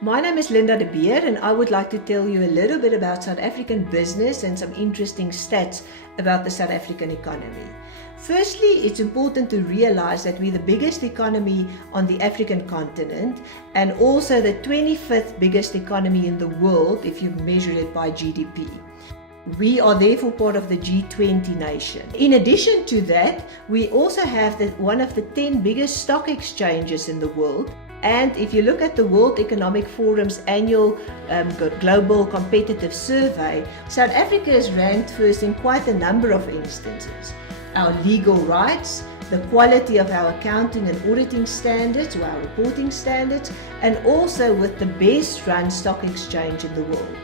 My name is Linda de Beer and I would like to tell you a little bit about South African business and some interesting stats about the South African economy. Firstly, it's important to realize that we're the biggest economy on the African continent and also the 25th biggest economy in the world if you measure it by GDP. We are therefore part of the G20 nation. In addition to that, we also have one of the 10 biggest stock exchanges in the world. And if you look at the World Economic Forum's annual Global Competitive Survey, South Africa is ranked first in quite a number of instances. Our legal rights, the quality of our accounting and auditing standards or our reporting standards, and also with the best run stock exchange in the world.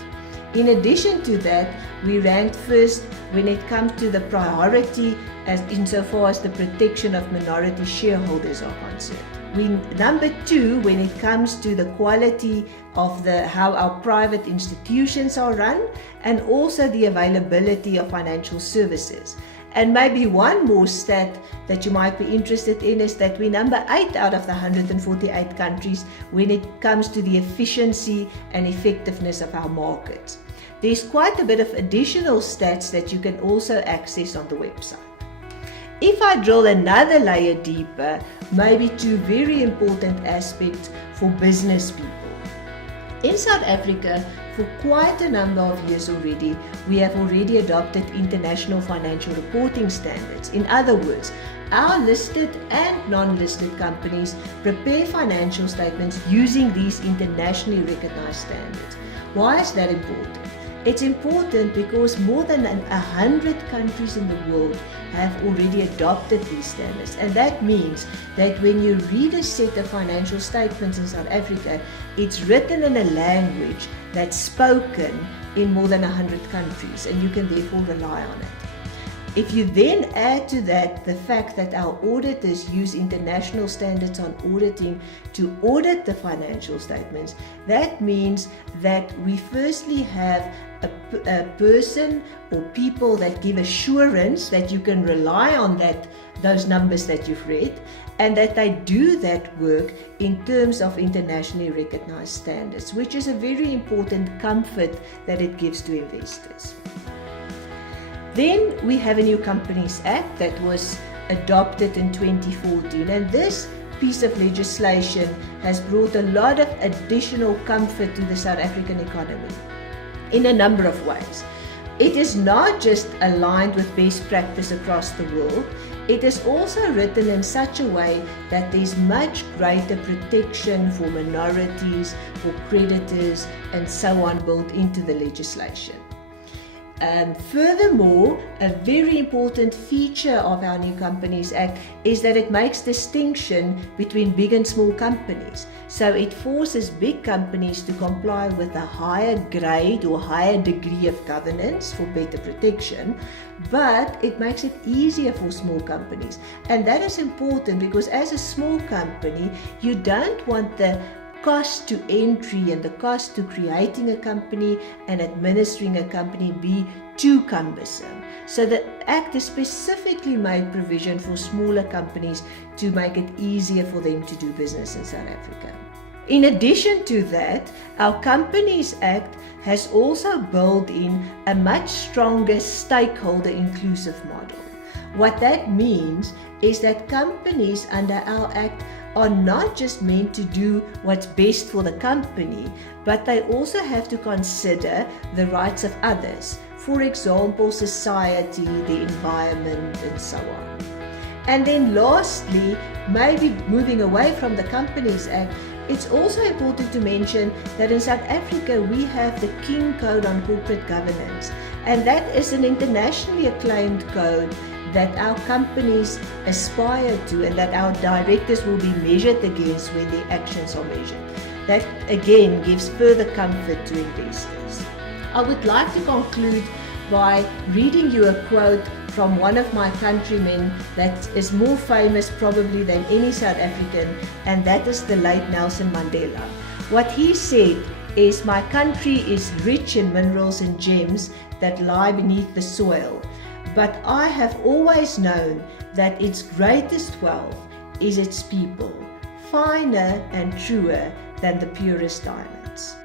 In addition to that, we ranked first when it comes to the priority insofar as the protection of minority shareholders are concerned. We're number 2 when it comes to the quality of how our private institutions are run and also the availability of financial services. And maybe one more stat that you might be interested in is that we're number 8 out of the 148 countries when it comes to the efficiency and effectiveness of our markets. There's quite a bit of additional stats that you can also access on the website. If I drill another layer deeper, maybe 2 very important aspects for business people. In South Africa, for quite a number of years already, we have already adopted international financial reporting standards. In other words, our listed and non-listed companies prepare financial statements using these internationally recognized standards. Why is that important? It's important because more than 100 countries in the world have already adopted these standards, and that means that when you read a set of financial statements in South Africa, it's written in a language that's spoken in more than 100 countries, and you can therefore rely on it. If you then add to that the fact that our auditors use international standards on auditing to audit the financial statements, that means that we firstly have a person or people that give assurance that you can rely on those numbers that you've read, and that they do that work in terms of internationally recognized standards, which is a very important comfort that it gives to investors. Then we have a new Companies Act that was adopted in 2014, and this piece of legislation has brought a lot of additional comfort to the South African economy in a number of ways. It is not just aligned with best practice across the world, it is also written in such a way that there's much greater protection for minorities, for creditors, and so on built into the legislation. Furthermore, a very important feature of our new Companies Act is that it makes distinction between big and small companies. So it forces big companies to comply with a higher grade or higher degree of governance for better protection, but it makes it easier for small companies. And that is important because as a small company, you don't want the cost to entry and the cost to creating a company and administering a company be too cumbersome. So the Act is specifically made provision for smaller companies to make it easier for them to do business in South Africa. In addition to that, our Companies Act has also built in a much stronger stakeholder inclusive model. What that means is that companies under our Act are not just meant to do what's best for the company, but they also have to consider the rights of others. For example, society, the environment, and so on. And then lastly, maybe moving away from the Companies Act, it's also important to mention that in South Africa we have the King Code on Corporate Governance, and that is an internationally acclaimed code that our companies aspire to and that our directors will be measured against when their actions are measured. That again gives further comfort to investors. I would like to conclude by reading you a quote from one of my countrymen that is more famous probably than any South African, and that is the late Nelson Mandela. What he said is, "My country is rich in minerals and gems that lie beneath the soil. But I have always known that its greatest wealth is its people, finer and truer than the purest diamond." insights.